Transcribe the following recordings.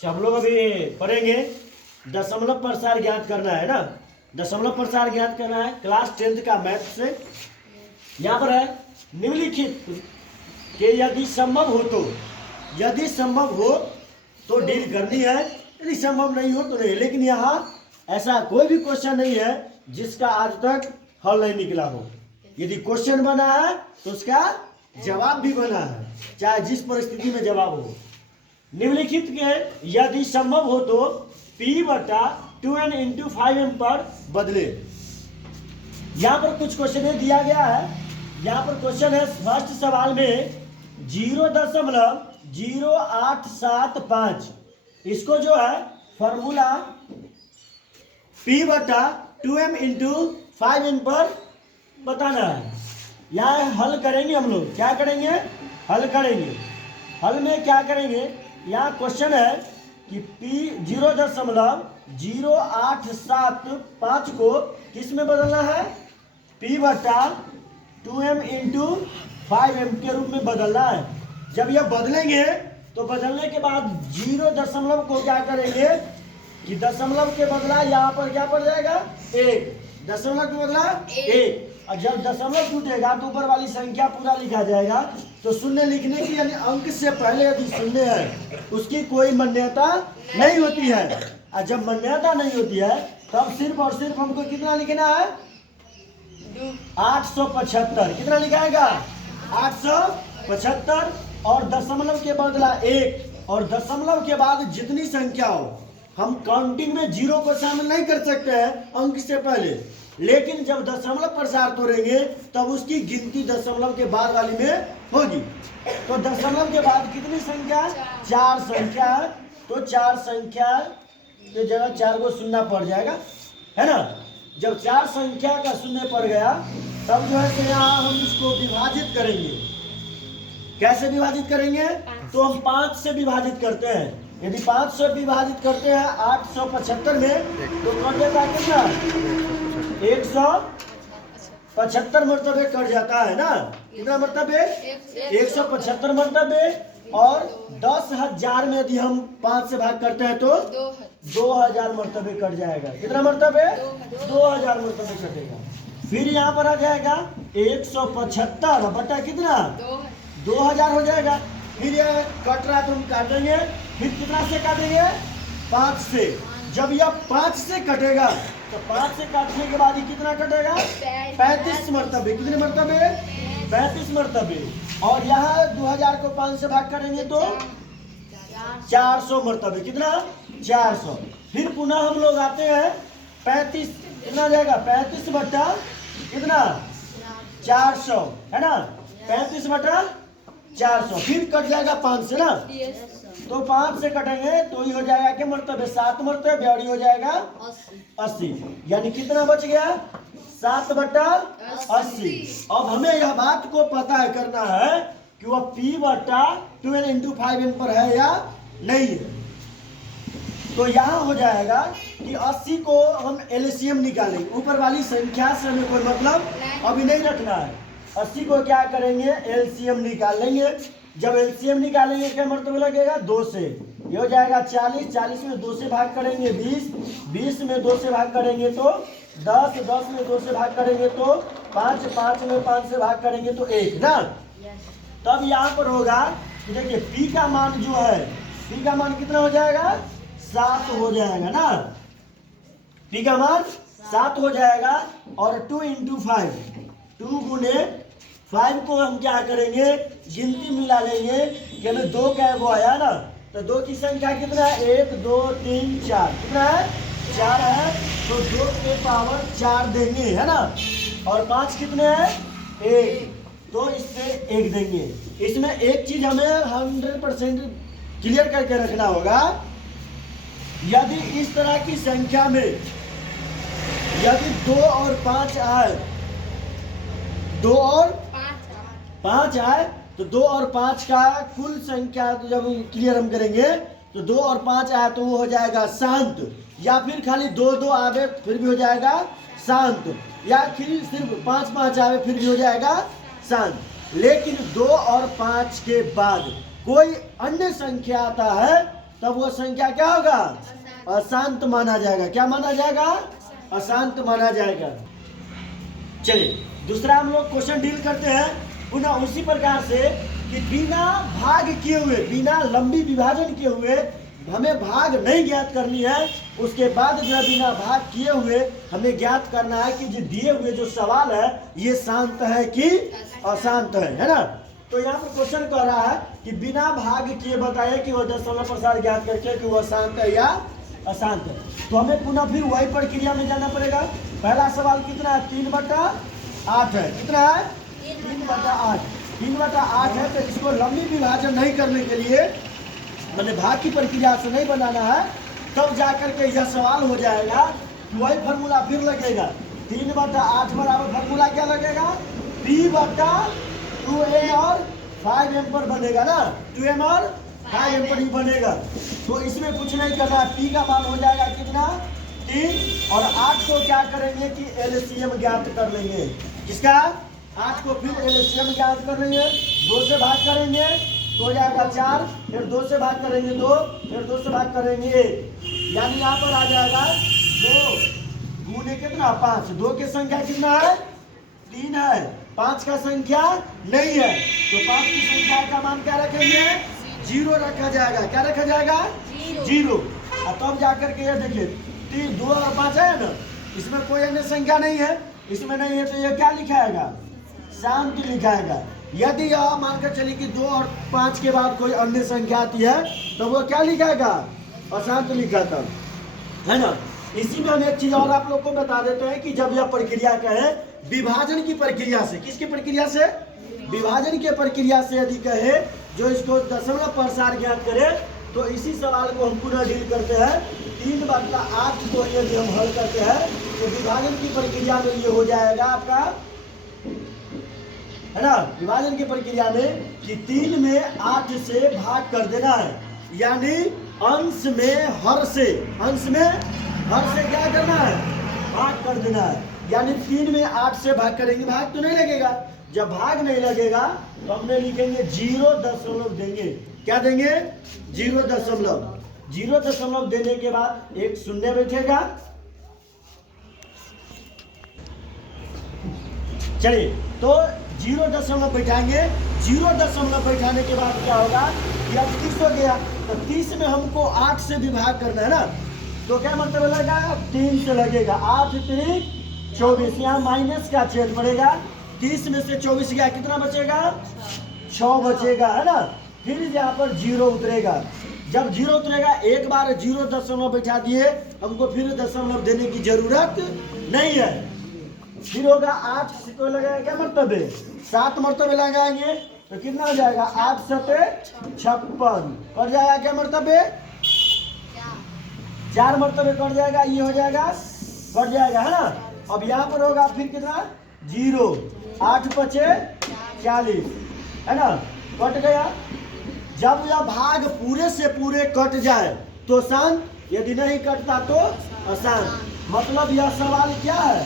हम लोग अभी पढ़ेंगे दशमलव प्रसार ज्ञात करना है ना। दशमलव प्रसार ज्ञात करना है क्लास 10th का मैथ से। यहाँ पर है निम्नलिखित कि यदि संभव हो तो डील करनी है, यदि संभव नहीं हो तो नहीं। लेकिन यहाँ ऐसा कोई भी क्वेश्चन नहीं है जिसका आज तक हल नहीं निकला हो। यदि क्वेश्चन बना है तो उसका जवाब भी बना है, चाहे जिस परिस्थिति में जवाब हो। निम्नलिखित के यदि संभव हो तो P/2n × 5m पर बदले। यहाँ पर कुछ क्वेश्चन दिया गया है। यहाँ पर क्वेश्चन है फर्स्ट सवाल में 0.0875, इसको जो है फॉर्मूला P/2m × 5n पर बताना है। यहाँ हल करेंगे हम लोग, क्या करेंगे, हल करेंगे। हल में क्या करेंगे, यहाँ क्वेश्चन है कि P0.0875 को किस में बदलना है, P/2m × 5m के रूप में बदलना है। जब यह बदलेंगे तो बदलने के बाद 0 को क्या करेंगे कि दशमलव के बदला यहाँ पर क्या पड़ जाएगा, 1। दशमलव के बदला 1, और जब दशमलव टूटेगा तो ऊपर वाली संख्या पूरा लिखा जाएगा। तो शून्य लिखने की यानी अंक से पहले यदि शून्य है उसकी कोई मान्यता नहीं होती है। और जब मान्यता नहीं होती है तब सिर्फ और सिर्फ हमको कितना लिखना है, 875। कितना लिखाएगा, 875। और दशमलव के बदला 1, और दशमलव के बाद जितनी संख्या हो, हम काउंटिंग में 0 को शामिल नहीं कर सकते हैं अंक से पहले। लेकिन जब दशमलव प्रसार तोड़ेंगे तब उसकी गिनती दशमलव के बाद वाली में होगी। तो दशमलव के बाद कितनी संख्या, 4 संख्या है। तो 4 संख्या के जगह 4 को शून्य पड़ जाएगा, है ना। जब 4 संख्या का शून्य पड़ गया तब जो है तो यहाँ हम इसको विभाजित करेंगे। कैसे विभाजित करेंगे, तो हम 5 से विभाजित करते हैं। यदि 5 से विभाजित करते हैं 875 में तो कट जाता है कितना, 175 मरतबे कट जाता है ना। कितना मरतबे, 175 मरतबे। और 10,000 में यदि हम 5 से भाग करते हैं तो 2000 मरतबे कट जाएगा। कितना मरतबे, 2000 मरतबे कटेगा। फिर यहाँ पर आ जाएगा 175 बटा कितना, 2000 हो जाएगा। फिर यह कट रहा है तो हम काटेंगे, फिर कितना से काटेंगे, 5 से। जब यह 5 से कटेगा तो 5 से काटने के बाद ये कितना कटेगा, 35 मरतबे। कितने मरतबे, 35 मरतबे। और यहाँ 2000 को 5 से भाग करेंगे तो 400 मरतबे। कितना, 400। फिर पुनः हम लोग आते हैं 35, कितना जाएगा, 35 बटा कितना, 400, है ना। 35 बटा 400। फिर कट जाएगा 5 से ना, तो 5 से कटेंगे तो ये हो जाएगा क्या मरतबे, 7 मरतबे, और ये हो जाएगा 80। यानी कितना बच गया, 7 बटा 80। अब हमें यह बात को पता करना है कि वह P/2n × 5m पर है या नहीं है। तो यहाँ हो जाएगा कि 80 को हम एलसीएम निकालेंगे। ऊपर वाली संख्या से हमें कोई मतलब अभी नहीं रखना है। 80 को क्या करेंगे, एलसीएम निकाल लेंगे। जब एलसीएम निकालेंगे क्या मरतबे लगेगा, 2 से। ये हो जाएगा 40, 40 में 2 से भाग करेंगे 20, 20 में 2 से भाग करेंगे तो 10, 10 में 2 से भाग करेंगे तो 5, 5 में 5 से भाग करेंगे तो 1 ना। तब यहाँ पर होगा कि देखिए P का मान जो है, P का मान कितना हो जाएगा, 7 हो जाएगा ना। P का मान 7 हो जाएगा। और 2 × 5, 2 गुने 5 को हम क्या करेंगे, गिनती मिला लेंगे कि हमें 2 का वो आया ना। तो 2 की संख्या कितना है, 1 2 3 4, कितना है, 4 है। तो 2 के पावर 4 देंगे, है ना। और 5 कितने हैं, 1, तो इससे 1 देंगे। इसमें एक चीज हमें 100% क्लियर करके रखना होगा। यदि इस तरह की संख्या में यदि 2 और 5 आए, 2 और 5 आए तो 2 और 5 का कुल संख्या तो जब क्लियर हम करेंगे तो 2 और 5 आए तो वो हो जाएगा शांत। या फिर खाली 2 2 आवे फिर भी हो जाएगा शांत। या फिर सिर्फ 5 5 आवे फिर भी हो जाएगा शांत। लेकिन 2 और 5 के बाद कोई अन्य संख्या आता है तब वो संख्या क्या होगा, अशांत माना जाएगा। क्या माना जाएगा, अशांत माना जाएगा। चलिए दूसरा हम लोग क्वेश्चन डील करते हैं पुनः उसी प्रकार से कि बिना भाग किए हुए, बिना लंबी विभाजन किए हुए हमें भाग नहीं ज्ञात करनी है। उसके बाद जो है बिना भाग किए हुए हमें ज्ञात करना है कि जो दिए हुए जो सवाल है ये शांत है कि अशांत है ना। तो यहाँ पर क्वेश्चन कह रहा है कि बिना भाग किए बताइए कि वो दशमलव प्रसार ज्ञात करके कि वो शांत है या अशांत है। तो हमें पुनः फिर वही प्रक्रिया में जाना पड़ेगा। पहला सवाल कितना है, 3/8 है। कितना है, 3/8। 3/8 है। तो इसको लंबी विभाजन नहीं करने के लिए, मैंने भाग की प्रक्रिया से नहीं बनाना है, तब जाकर के यह सवाल हो जाएगा। वही फार्मूला फिर लगेगा। 3/8 बराबर फार्मूला क्या लगेगा, P/2m और 5m पर बनेगा ना। 2m और 5m पर ही बनेगा। तो इसमें कुछ नहीं करना है। P का मान हो जाएगा कितना, 3 और 8 को क्या करेंगे कि एलसीएम ज्ञात कर लेंगे। किसका, 8 को फिर एलसीएम ज्ञात कर लेंगे। 2 से भाग करेंगे तो हो जाएगा 4, फिर 2 से भाग करेंगे 2, फिर 2 से भाग करेंगे 1, यानी यहाँ पर आ जाएगा 2 गुने कितना 5। 2 की संख्या कितना है, 3 है। 5 का संख्या नहीं है, तो 5 की संख्या का मान क्या रखेंगे, 0 रखा जाएगा। क्या रखा जाएगा, 0। और तब जाकर के ये देखिए 3, 2 और 5 है ना, इसमें कोई अन्य संख्या नहीं है, इसमें नहीं है, तो ये क्या लिखाएगा, शांत लिखाएगा। यदि यह मानकर चलिए कि 2 और 5 के बाद कोई अन्य संख्या आती है तो वो क्या लिखाएगा, अशांत लिखाता है ना। इसी में हम एक चीज और आप लोग को बता देते हैं कि जब यह प्रक्रिया कहे विभाजन की प्रक्रिया से, किसकी प्रक्रिया से, विभाजन की प्रक्रिया से यदि कहे जो इसको दशमलव प्रसार ज्ञात करे, तो इसी सवाल को हम पुनः डील करते हैं। 3/8 को यदि हम हल करते हैं तो विभाजन की प्रक्रिया में ये हो जाएगा आपका, है ना, विभाजन की प्रक्रिया में कि 3 में 8 से भाग कर देना है, यानी अंश में हर से, अंश में हर से क्या करना है, भाग कर देना है। यानी 3 में 8 से भाग करेंगे, भाग तो नहीं लगेगा। जब भाग नहीं लगेगा तो हमने लिखेंगे 0 देंगे। क्या देंगे, 0 देने के बाद एक शून्य बैठेगा। चलिए तो 0 बैठाएंगे। 0 बैठाने के बाद क्या होगा कि अब 30 हो गया, तो 30 में हमको 8 से विभाग करना है ना, तो क्या मतलब लगेगा, 3 से लगेगा। 8 3 24, यहाँ माइनस का चिन्ह पड़ेगा। 30 में से 24 गया, कितना बचेगा, 6 बचेगा, है ना। फिर यहाँ पर 0 उतरेगा। जब 0 उतरेगा, एक बार 0 बैठा दिए, हमको फिर दशमलव देने की जरूरत नहीं है। फिर होगा 8 से कोई लगाएगा क्या मरतबे, 7 मरतबे लगाएंगे तो कितना हो जाएगा, 8 7 56 कट जाएगा। क्या मरतबे, 4 मरतबे कट जाएगा, ये हो जाएगा कट जाएगा, है ना। अब यहाँ पर होगा फिर कितना, 0, 8 5 40, है ना, कट गया। जब यह भाग पूरे से पूरे कट जाए तो शांत, यदि नहीं कटता तो अशांत। मतलब यह सवाल क्या है,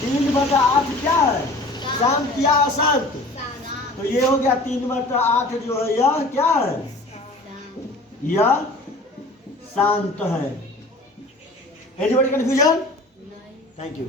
3/8 क्या है, शांत या अशांत। तो ये हो गया 3/8 जो है यह क्या है, यह शांत है। Anybody confusion? Thank you.